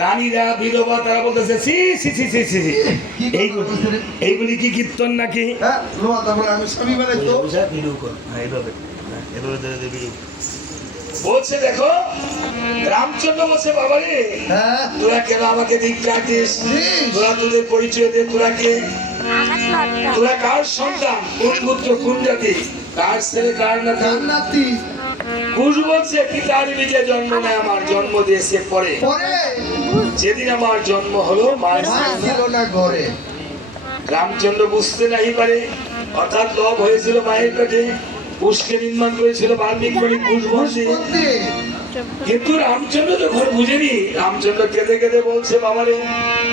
রানীরা বিধবা তারা বলতেছে এইগুলি কি কীর্তন নাকি? বলছে দেখো রামচন্দ্র বলছে বাবা রে তোরা কেন আমাকে ধিক্কার দিস? তোরা তোদের পরিচয় দে, তোরা কার সন্তান, কোন পুত্র, কোন জাতি, কার ছেলে, কার নাতি? কুশ বলছে পিতার নিজে জন্ম নেয়, আমার জন্ম দিয়েছে পরে। যেদিন আমার জন্ম হলো মায়ের ছিল না ঘরে। রামচন্দ্র বুঝতে নাই পারে, অর্থাৎ লব হয়েছিল মায়ের পেটে। কুশকে নির্মাণ করেছিল বাল্মীকি বলে কুশ বংশী। কিন্তু রামচন্দ্র যখন বুঝেনি, রামচন্দ্র কেঁদে কেঁদে বলছে বাবারে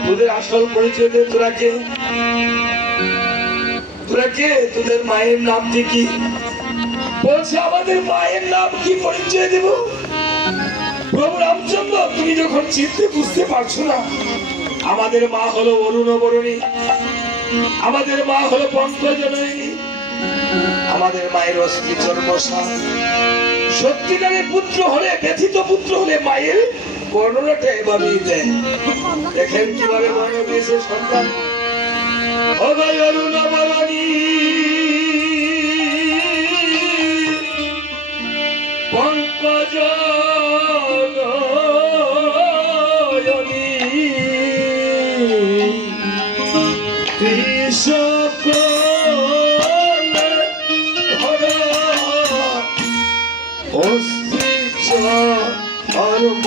তোদের আসল পরিচয় দে, তোরা কে, তোদের মায়ের নামটি কি? বলছে আমাদের মায়ের নাম কি পরিচয় দেব? প্রভু রামচন্দ্র তুমি যখন চিনতে বুঝতে পারছো না, আমাদের মা হলো অরুণবরণী, আমাদের মা হলো পঙ্কজনয়নী, আমাদের মায়ের অস্থি জন্মসা। সত্যিকারের পুত্র হলে, ব্যথিত পুত্র হলে মায়ের বর্ণনাটা এভাবেই দেয়। দেখেন কিভাবে বর্ণনা দিয়েছে সন্তান। অভয় অরুণবরণী পঙ্কজনয়নী কৃষক অস্তিত্ব ধর্ম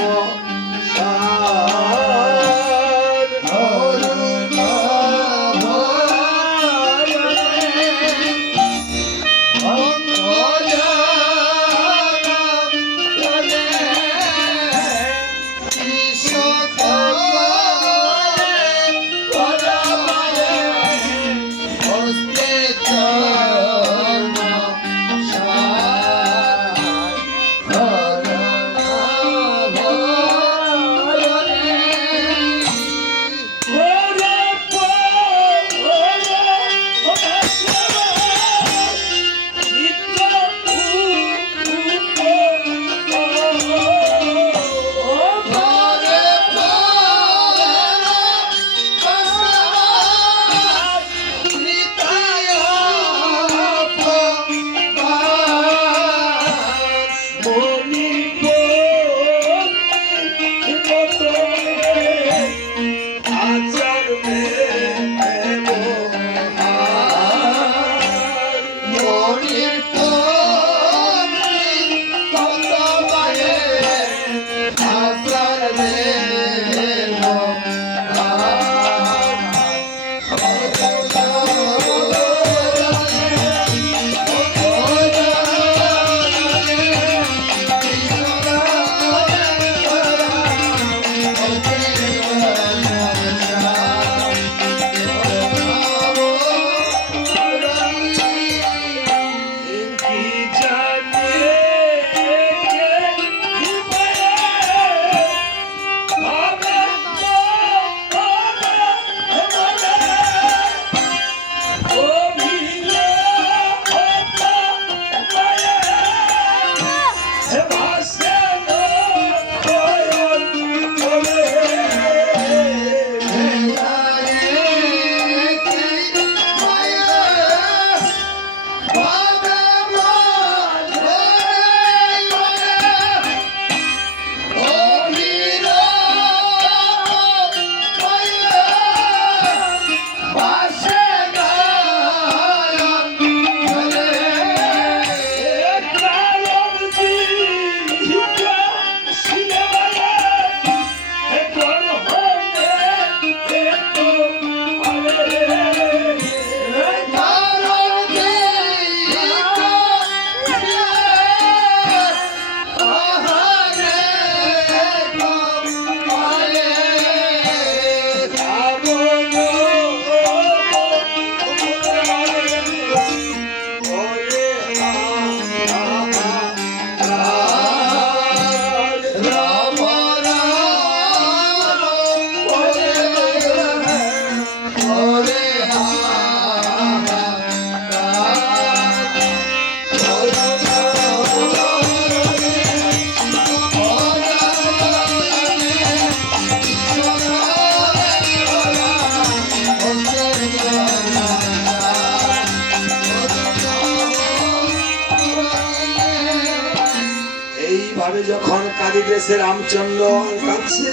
এভাবে যখন কাঁদিতেছে রামচন্দ্র কাঁদছে,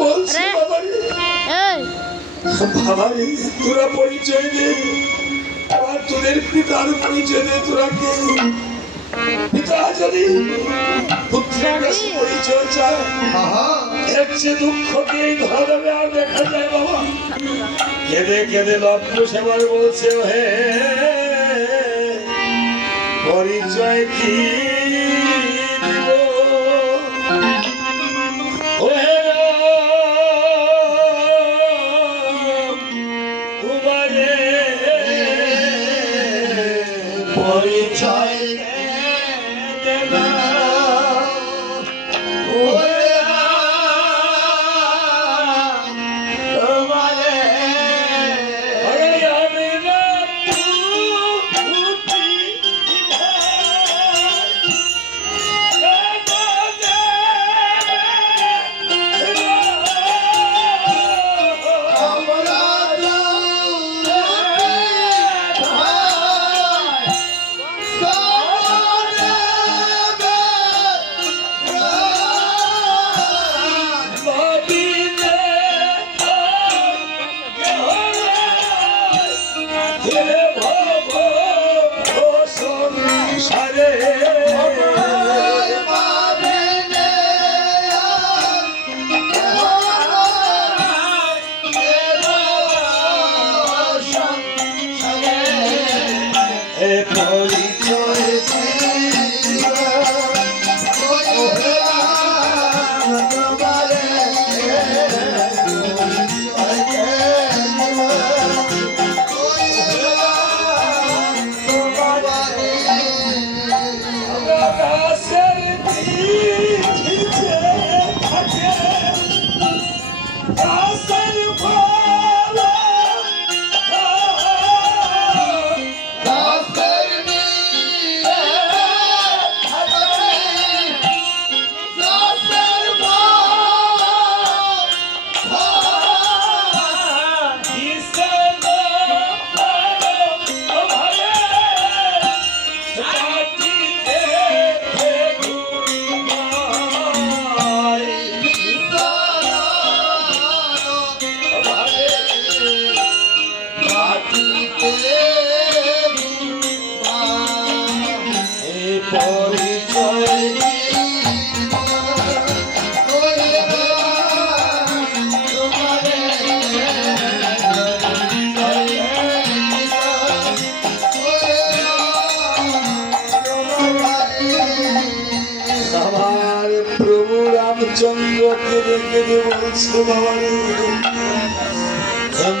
বলছে বাবারে বাবারে তোরা পরিচয় দে, আর তোদের পিতার পরিচয় দে, তোরা কে? পিতা যদি পুত্রের কাছে পরিচয় চায়, এর চেয়ে দুঃখকে এই ধরনের আর দেখা যায় বাবা। কেঁদে কেঁদে লক্ষ্য সেবার বলছে, হে পরিচয় কি দিব, ওহে তোমারে পরিচয় দেব, ওহে তোমারে আমি না চন্দ্রকে রেখে বলছে,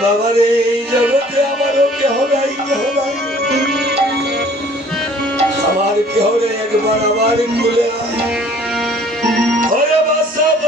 বাবারে এই জগতে আমারও কেহ নাই, কেহ নাই, আমার কেহ রে, একবার আমার খুলে ঘরে বাসাব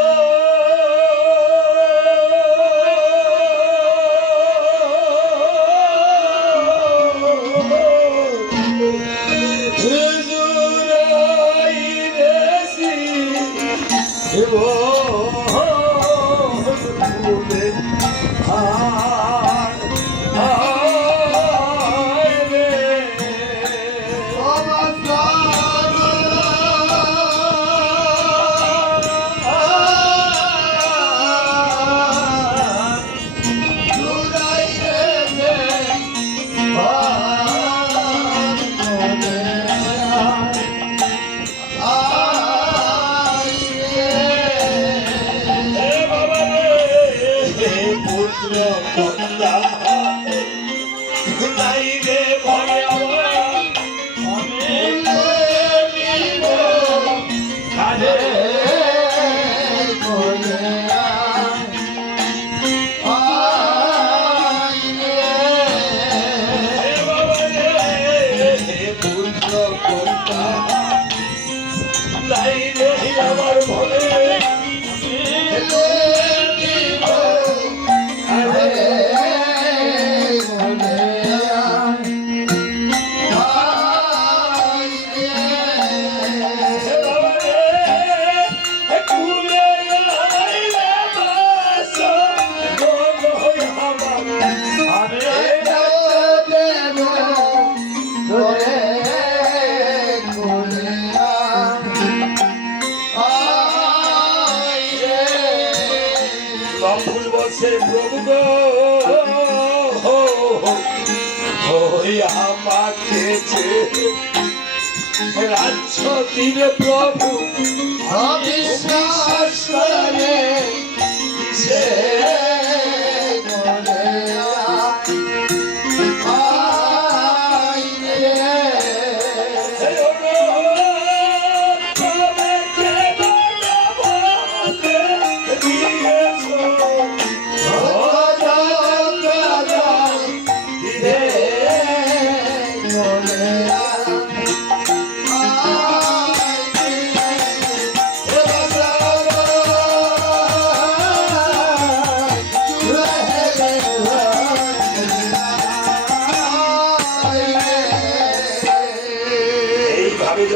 বলছে প্রভু গো ওই আমাকে যে রাজ্য দিলে প্রভু অবিশ্বাস করে সে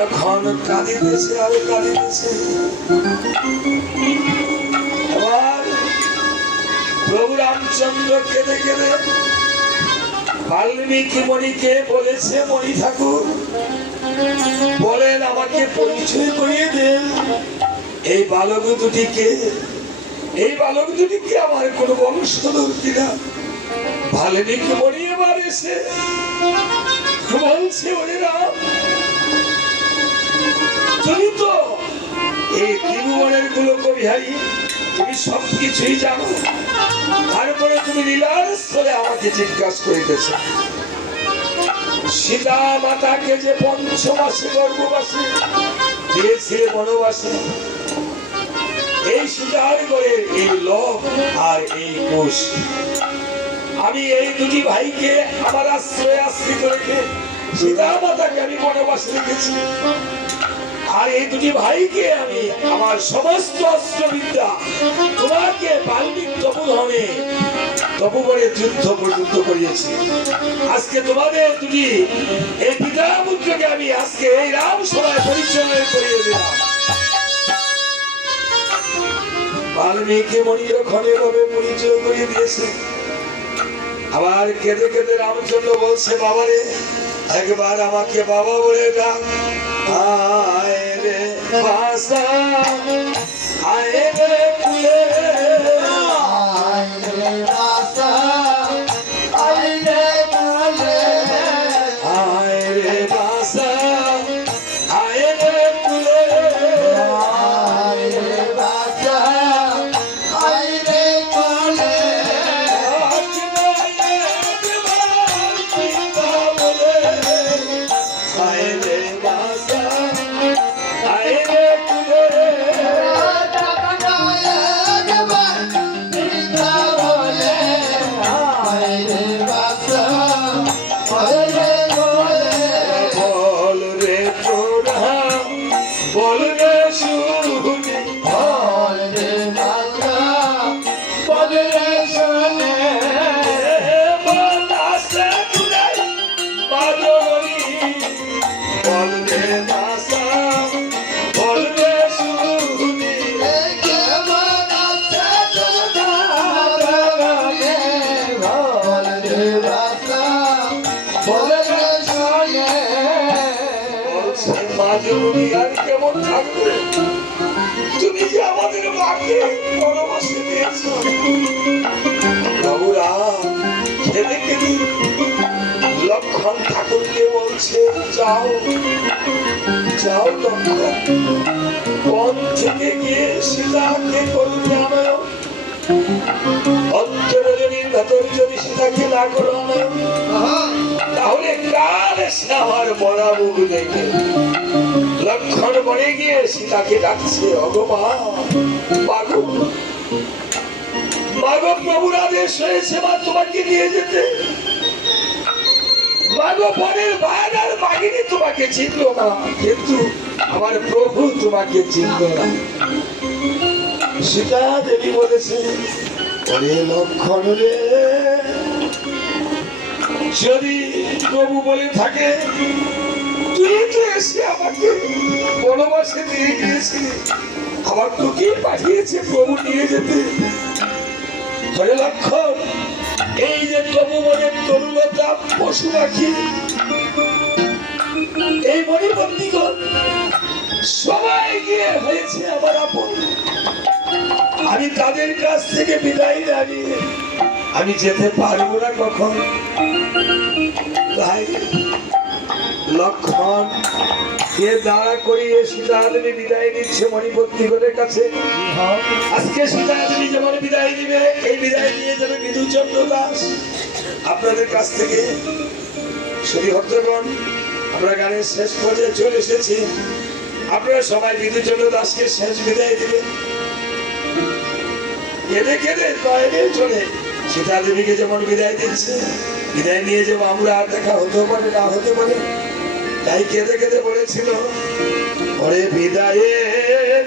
যখন কাঁদিতেছে আর কাঁদিতেছে আবার প্রভু রামচন্দ্র কেঁদে কেঁদে বাল্মীকি মণিকে বলেছে, মণি ঠাকুর বলেন আমাকে পরিচয় করিয়ে দেন এই বালক দুটিকে, এই বালক দুটিকে আমার কোন বংশধর কিনা। বাল্মীকি মণি এবার এসে বলছে, ওরে রাম তুমি তো এই ত্রিভুবনের গোলক বিহারী, তুমি সবকিছুই জানো, তারপরে তুমি লীলার স্থলে আমাকে জিজ্ঞাসা করিতেছ সীতা মাতাকে যে ৫ মাসে গর্ভবাসে দিয়েছিলে বনবাসে, এই সীতার গড়ে এই লোভ আর এই কোষ, আমি এই দুটি ভাইকে আমার আশ্রয়ে আশ্রিত রেখে সীতা মাতাকে আমি বনবাসে রেখেছি, আর এই দুটি ভাইকে আমি আমার সমস্ত অস্ত্রবিদ্যা তোমাকে বাল্মীক তপোধনে তপোবনে যুদ্ধ পর্যন্ত করিয়েছি। আজকে তোমাদের দুটি এই পিতা পুত্রকে আমি আজকে এই রাম সভায় পরিচয় করিয়ে দিলাম। বাল্মীকি মণি যখন এভাবে পরিচয় করিয়ে দিয়েছে, আবার কেঁদে কেঁদে রামচন্দ্র বলছে, বাবারে একবার আমাকে বাবা বলে ডাক। আয় রে বাসা আয় রে কুলে, আয় রে বাসা আয় রে কুলে, আয় রে বাসা আয় রে কুলে, আয় রে বাসা আয় রে কুলে, আয় রে বাসা আয় রে কুলে, বল রে তোরা বল রে শুনি, বল আসে তুলাই বাদরি, বল রে বাসা বল রে শুনি, বলছে মাধুরী আর কেমন থাকবে, তুমি যে আমাদের মাকে পরমাসে দিয়েছ। বাবুরা খেলে খেলে লক্ষণ ঠাকুরকে বলছে, যাও যাও লক্ষণ, বন থেকে গিয়ে সীতাকে করুণে আনায়, অন্তরজনীর ভেতর যদি সীতাকে না করো আনায়, তাহলে কাল এসে আমার বড়া মুখ দেখবে। লক্ষণ বনে গিয়ে সীতাকে ডাকছে, অগমা মাগো মাগো, প্রভুর আদেশ হয়েছে মা তোমাকে নিয়ে যেতে। মাগো বনের বাঘ আর বাঘিনী তোমাকে চিনল না, কিন্তু আমার প্রভু তোমাকে চিনল না। সীতা দেবী বলেছে, ওরে লক্ষণ রে, যদি প্রভু বলে থাকে তুই তো এসে আমাকে বনবাসে নিয়ে গিয়েছিলি, আমার তোকে পাঠিয়েছে প্রভু নিয়ে যেতে। ওরে লক্ষণ, এই যে তবু মনে তরুলতা পশু পাখি, এই মণিবন্দিগণ সবাই গিয়ে হয়েছে আমার আপন। আমি তাদের কাছ থেকে বিদায় না নিয়ে আমি যেতে পারবো না কখন। তাই লক্ষণ কে দাঁড়া করিয়ে সীতাদেবী বিদায় নিচ্ছে মণিপত্নীগণের কাছে। আজকে সীতাদেবী যেমন বিদায় দিবে, এই বিদায় নিয়ে যাবে বিধুচন্দ্র দাস আপনাদের কাছ থেকে। শ্রী ভক্তগণ, আমরা গানের শেষ পর্যায়ে চলে এসেছি। আপনারা সবাই বিধুচন্দ্র দাসকে শেষ বিদায় দিবেন। কেঁদে কেঁদে নয়নে চলে সীতাদেবীকে যেমন বিদায় দিচ্ছে, বিদায় নিয়ে যাবো আমরা, আর দেখা হতে পারে না হতে পারে। তাই কেঁদে কেঁদে বলেছিল, ওরে বিদায়ের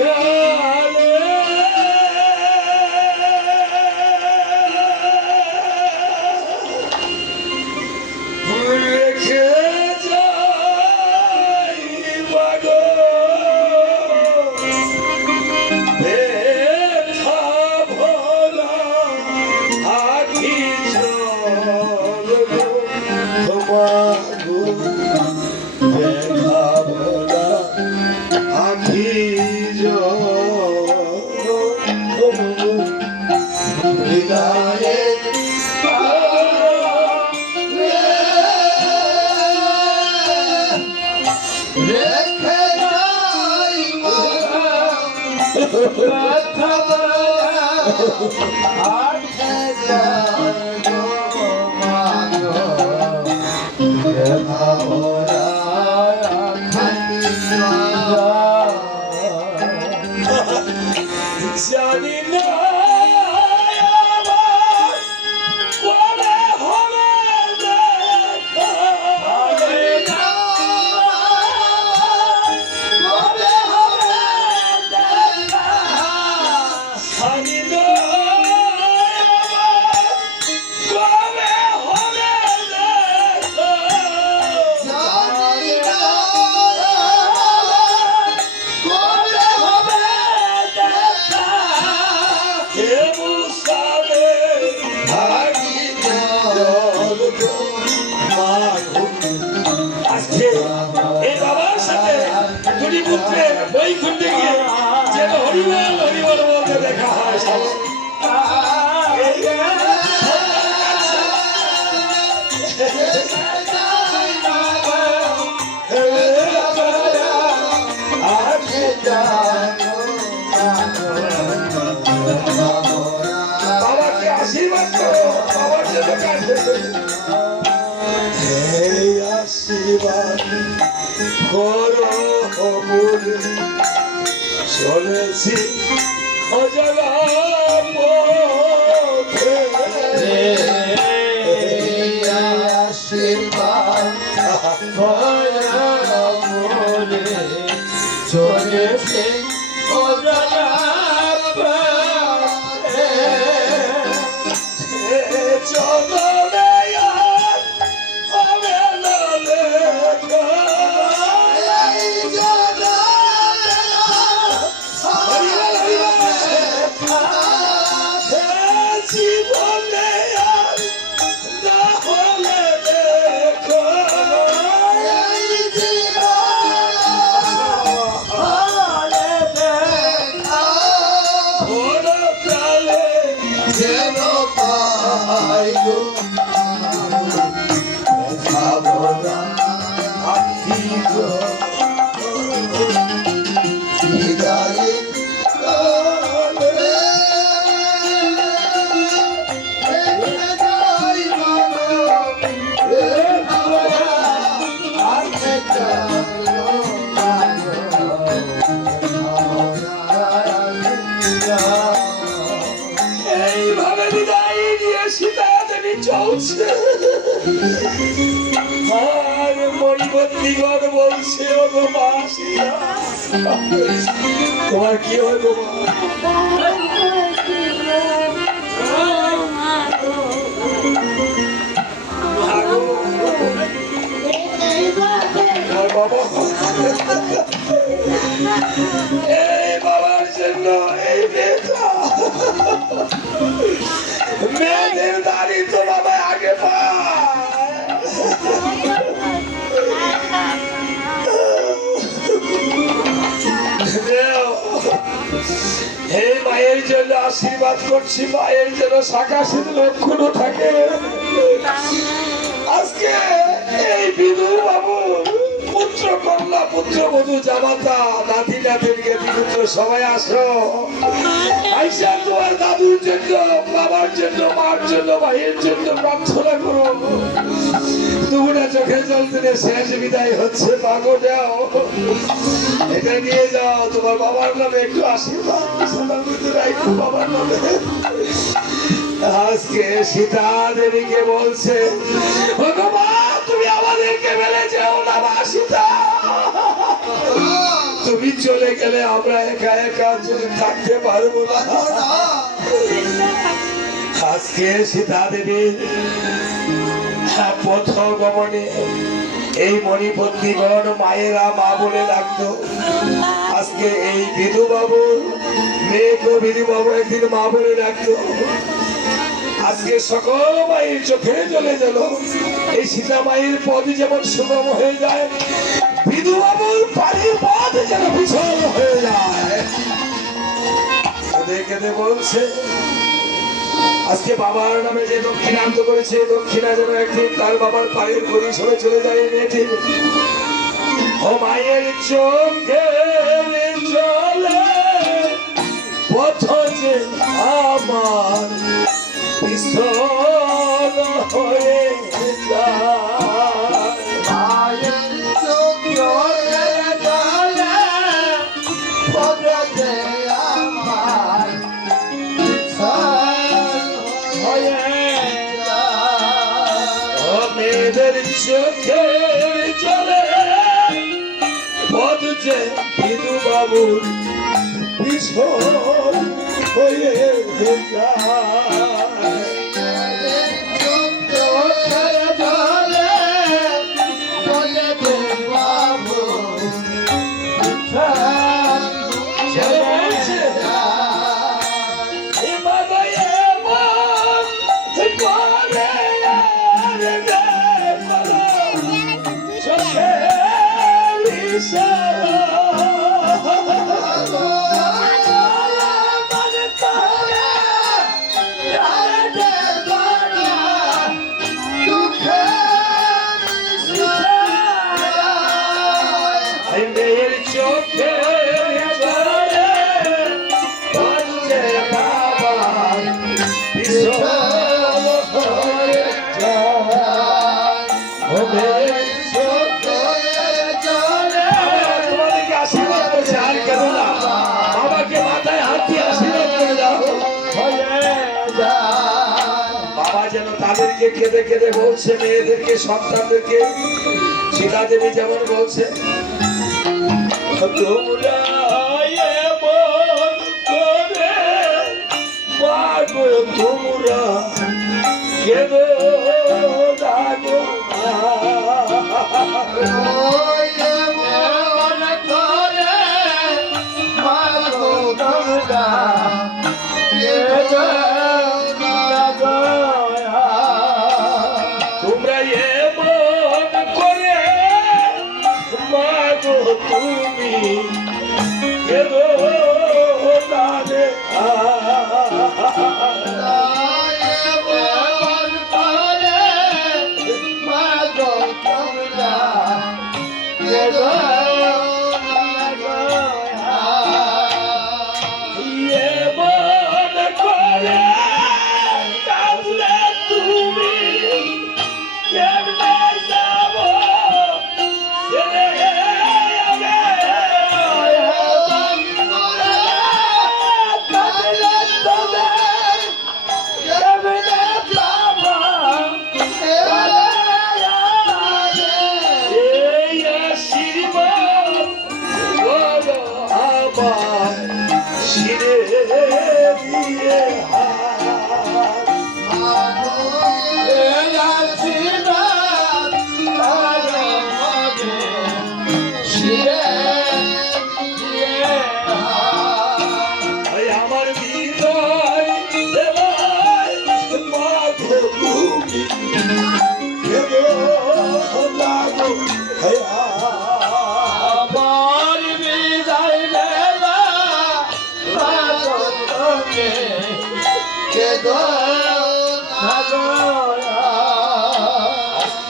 গানে রেখে যাই মাগো ব্যথা ভোলা আখি জল গো মাগো ব্যথা ভোলা আখি জল বিদায়ের রেখে যাই ব্যথা ভরা আখি জল গো মাগো ব্যথা ভরা আখি জল। জানি না আমার কবে হবে দেখা। জানি না আজকে এই বাবার সাথে দুটি পুত্রের বৈকুণ্ঠে গিয়ে যেন হরিবল হরিবল বলতে দেখা হয়। বাবাকে আশীর্বাদ করো, বাবার জন্য কাঁদতে আশীর্বাদ করো বলে চলেছি অজানা পথে। আশীর্বাদ বলে চলেছে অজানা পথে। চলবে আর হবে না দেখা। এই জগতে হরিবল হরিবল। জীবনে আর না হলে দেখা। এই জীবনে দেখা ওরা প্রাণে যেন পাই গো ভাবনা আখি গো বিদায় কালে রেখে যাই মাগো ভাবনা আখি গো এইভাবে বিদায় নিয়ে সীতাদেবী চলছে। আর মণিপত্নীগণ বলছে, ও গো মা সীতা, তোমার কি হয় গো মা? ভাগো, তোমার বাবা এই বাবার জন্য এই মেয়েটা, মেয়েদের দাড়ি তো বাবা আগে পায়। হে মায়ের জন্য আশীর্বাদ করছি, মায়ের যেন শাখা সিঁদুর লক্ষণ থাকে। আজকে এই বিদুর বাবু পুত্র কন্যা পুত্র বধূ জামাতা নাতি নাতির জ্ঞাতি পুত্র সবাই আসো, আইসা তোমার দাদুর জন্য, বাবার জন্য, মার জন্য, ভাইয়ের জন্য প্রার্থনা করো। তোমরা চোখে জল দিলে শেষ বিদায় হচ্ছে, পাগো যাও, এটা নিয়ে যাও তোমার বাবার নামে একটু আশীর্বাদ রাখো বাবার নামে। আজকে সীতা দেবীকে বলছে, ভগবান তুমি আমাদেরকে ফেলে যেও না মা সীতা, তুমি চলে গেলে আমরা একা একা চলে থাকতে পারবো না। আজকে সীতা দেবী পথ গমনে এই মণিপত্নীগণ মায়েরা মা বলে ডাকতো। আজকে এই বিধু বাবু মেয়েকে বিধু বাবু একদিন মা বলে ডাকতো। আজকে সকল মায়ের চোখে জ্বলে গেল। এই সীতা মায়ের পথ যেমন সুগম হয়ে যায়, বিধু বাবুর বাড়ির পথ যেন বিছল হয়ে যায়। কেঁদে কেঁদে বলছে, আজকে বাবার নামে যে দক্ষিণান্ত করেছে, দক্ষিণা যেন একদিন তার বাবার পায়ের পরিসরে চলে যায় মেয়েটি। ও মায়ের চোখে চলে পথ যে আমার বিছল হয়ে যায়। মায়ের চোখ জলে জলে পড়ে আমার বিছাল হয়ে যায়। ও মেয়েদের চোখে চলে পথ যে বিধু বাবুর বিছল হয়ে যায়। চোখ জলে জলে পড়ে বাবু বিছাল হয়ে যায়। মেয়ের চোখে চলে বাজে বাবার বিছল হয়ে যায়। ও মেয়ের তোমাদেরকে আশীর্বাদ করছে, আর কেন না, বাবাকে মাথায় হাত দিয়ে আশীর্বাদ করে দাও। বাবা যেন তাদেরকে কেঁদে কেঁদে বলছে, মেয়েদেরকে সন্তানদেরকে সীতা দেবী যেমন বলছে, তোমরা এমন করে মাগো তোমরা কেঁদো না গো মা। তোমরা এমন করে মাগো তুমি কেঁদো না রে এমন করে কাঁদলে তুমি কেমনে যাবো ছেড়ে শিরে দিয়ে আমার বিদায় দেবাই মাগো তুমি কেঁদো না গো আমার বিদায় দেবা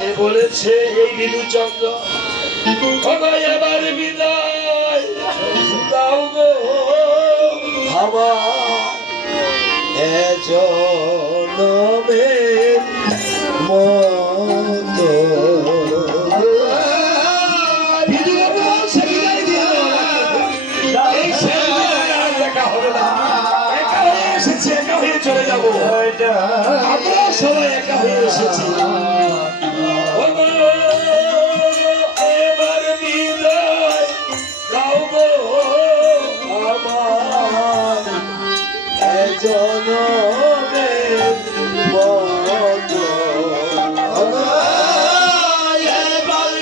এ বলেছে এই বিদুচন্দ্র ওগো এবার বিদায় দাও গো আমার জনমের মতো বিদুবাবু বলছে বিদায় দিয়ে দাও। এই ছেলের আর দেখা হবে না। একা হয়ে এসেছি, একা হয়ে চলে যাবো। আমরা সবাই একা হয়ে এসেছি। ওগো, এবার বিদায় দাও গো আমার জনমের মতো এবার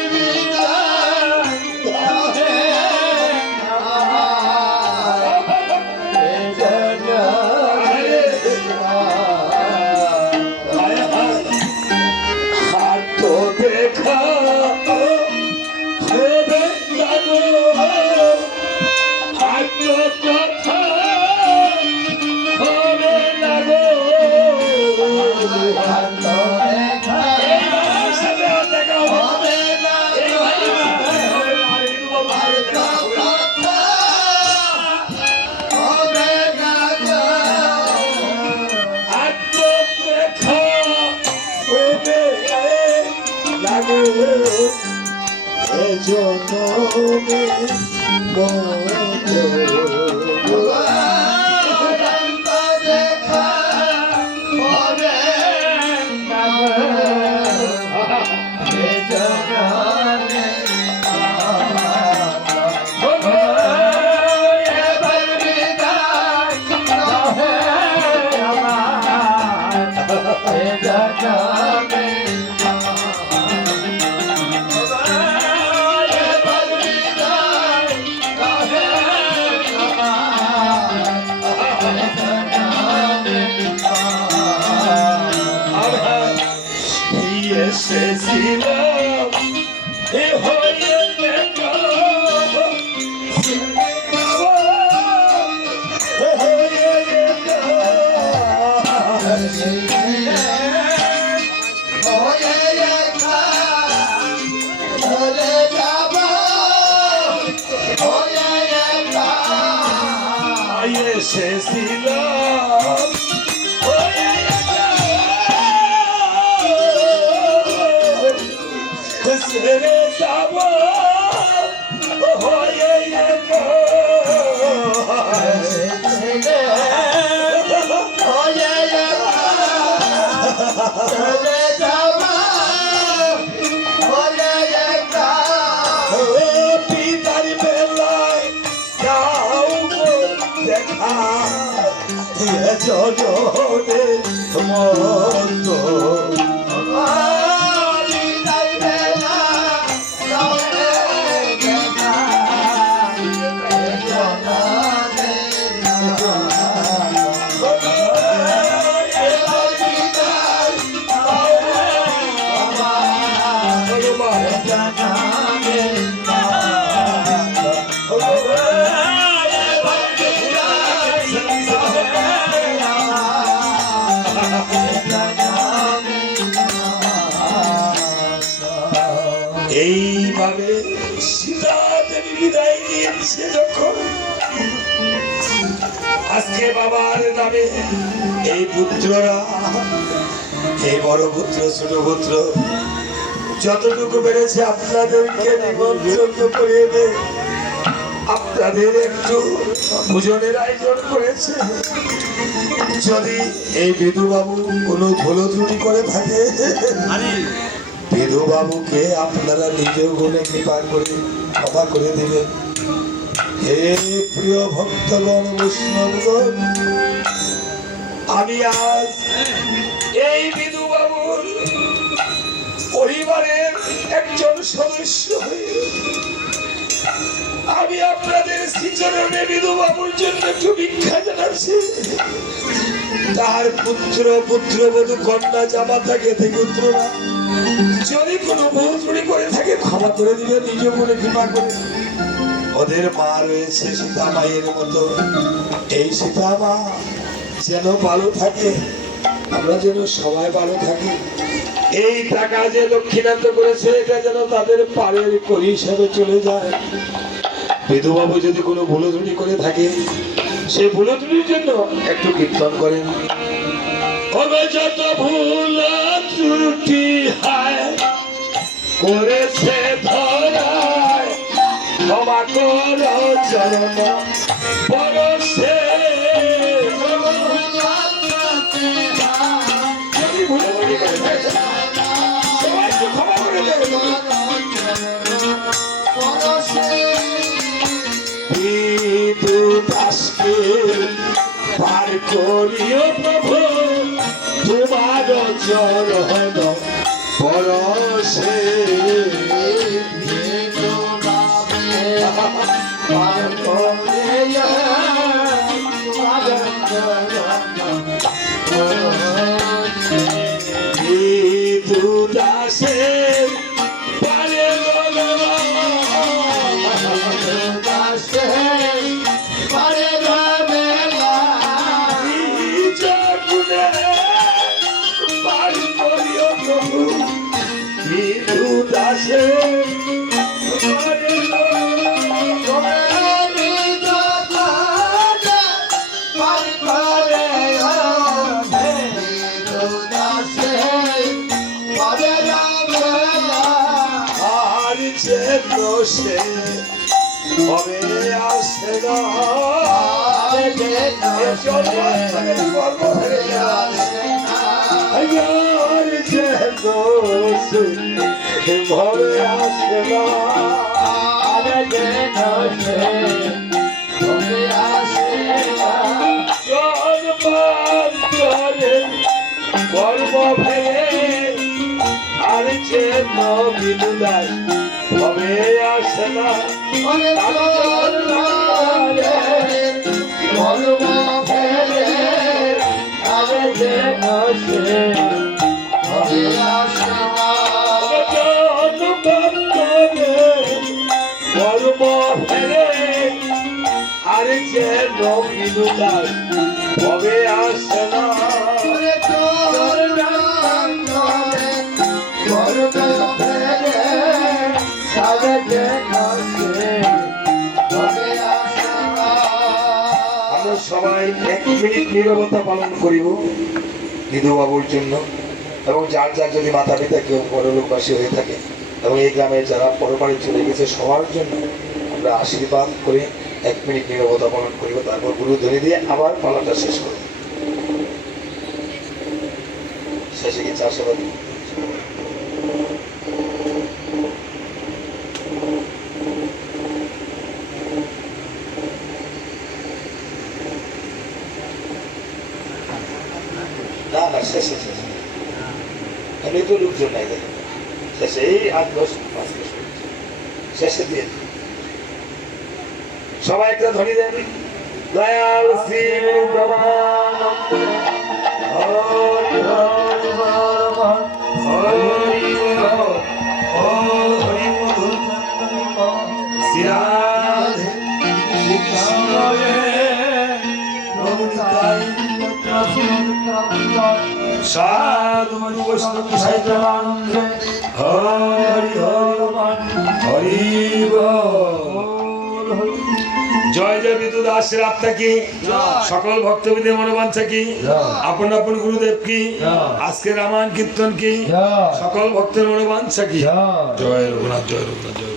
হাত তো দেখা হবে না গো, হাত তো কথা হবে না গো। এই বাবার সাথে আর দেখা হবে না। এই ভাই হবে না, আর একটু বাবার সাথে দেখা হবে না। হাত তো দেখা হবে না গো। জনমের মতো দেখা হবে এসেছিলাম এ হয়ে দেখা হয়ে দেখা এসেছিলাম হয়ে দেখা ছেড়ে যাব হয়ে দেখা পিতার বেলায় যাও গো দেখা জনের মতো এইভাবে সীতা দেবী বিদায় নিয়েছে যখন আজকে বাবার নামে এই পুত্ররা এই বড় পুত্র ছোট পুত্র যতটুকু বেড়েছে আপনাদেরকে নিমন্ত্রণ করে দে আপনাদের একটু ভোজনের আয়োজন করেছে। যদি এই বিধুবাবু কোনো ভুল ত্রুটি করে থাকে বিধুবাবুকে আপনারা নিজেও গুণে কৃপা করে ক্ষমা করে দিবেন। হে প্রিয় ভক্তগণ বৈষ্ণবগণ, আমি আজ এই বিধুবাবুর পরিবারের একজন সদস্য হয়ে আমি আপনাদের শ্রীচরণে বিধুবাবুর জন্য একটু ভিক্ষা জানাচ্ছি। তার পুত্র পুত্রবধূ কন্যা জামা থাকে পুত্ররা যদি কোনো ভুল ত্রুটি করে থাকে ক্ষমা করে দিবে নিজ মনে কৃপা করে। ওদের মা রয়েছে সীতা মায়ের মতো, এই সীতা মা যেন ভালো থাকে, আমরা যেন সবাই ভালো থাকি। এই টাকা যে লক্ষ্মীনাথ করেছে এটা যেন তাদের পারের করি হিসাবে চলে যায়। বিধুবাবু যদি কোনো ভুলো ত্রুটি করে থাকে, সেই ভুলো ত্রুটির জন্য একটু কীর্তন করেন। ওগো যত ভুল ত্রুটি হায় করেছে ধরায়, ক্ষমা করো চরণ পরশে। যদি ভুলো ত্রুটি করে থাকে, সবাই একটু ক্ষমা করে দেবে। বিদু দাসকে পার করিও প্রভু তোমার চরণ পরশে। বিদু দাসে পারে বিধু দাসে আর যে দোষে হবে আসে না, আর যে দোষে ভবে আসে না, কর্ম ভেবে আর যে বিধু দাস ভবে আসে না। কর্ম ফেলে আর যে বিধু দাস ভবে আসে না। আমরা সবাই 1 মিনিট নীরবতা পালন করিব বিধুবাবুর জন্য, এবং যার যার যদি মাতা পিতা কেউ পরলোকবাসী হয়ে থাকে এবং এই গ্রামের যারা পরপারে চলে গেছে সবার জন্য আমরা আশীর্বাদ করে 1 মিনিট নীরবতা পালন করিব। তারপর গুরু ধ্বনি দিয়ে আবার পালাটা শেষ করব। শেষে কি চাষাবাদ না না শেষে শেষে এমনি তো লোকজন নাই দেখে শেষে এই 8-10 5 শেষে দিয়ে সবাই একটা ধ্বনি দেন। দয়াল শ্রী গুরু ব্রহ্মানন্দ হরি হরি হরি হরি শ্রী রাধে সাধু বৈষ্ণব সাহিত্যানন্দে হরি হরি বল। জয় জয় বিদু দাসের আত্মা কি, সকল ভক্তবিদের মনোবাঞ্ছা কি, আপন আপন গুরুদেব কি, আজকে রামায়ণ কীর্তন কি, সকল ভক্তের মনোবাঞ্ছা কি। জয় রঘুনাথ জয় রঘুনাথ জয়।